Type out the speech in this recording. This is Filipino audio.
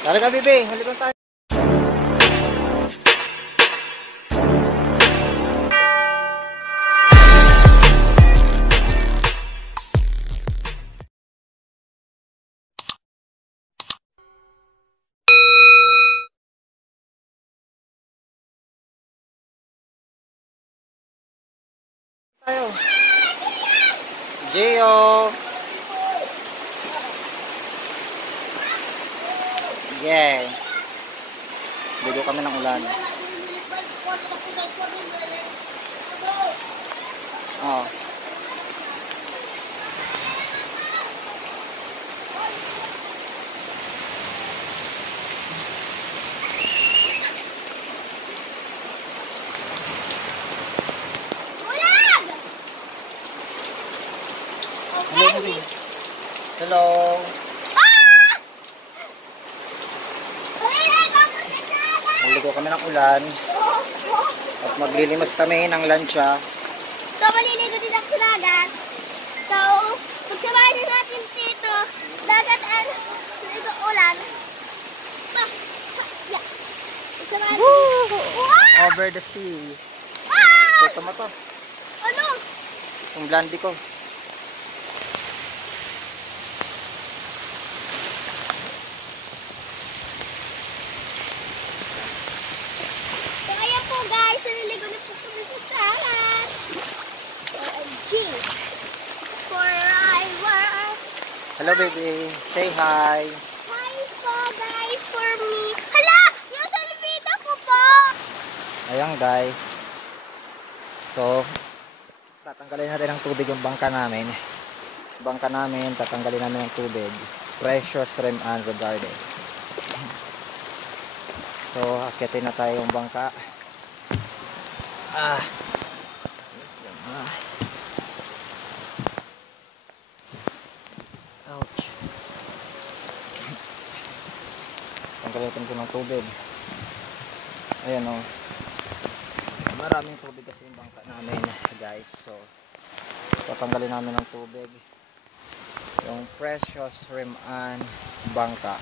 Tara ka, Bibi. Halika tayo. Gio. Yeah. Ligo kami ng ulan. Oh. Hello. Naligo kami ng ulan. At maglilimas kami ng lancha. So, maliligo din ang dagat. So, pagsamahin din natin dito, dagat and dito ulan. So, yeah. Pagsamahin din. Over the sea. So, sama to. Ano? Yung blondie ko. So, ayan po guys, naliligo na po kami sa dagat. OMG. Forever. Hello, baby. Say hi. Hi po guys for me. Hala! Yung salvita ko po! Ayan, guys. So, tatanggalin natin ng tubig yung bangka namin. Tatanggalin namin ng tubig. Precious Reman Garden. So, akyatin na tayo yung bangka. Ouch. Tanggalin ko ng tubig. Ayan o. Maraming tubig kasi yung bangka namin, guys. So, tatanggalin namin ng tubig yung Precious Reman bangka.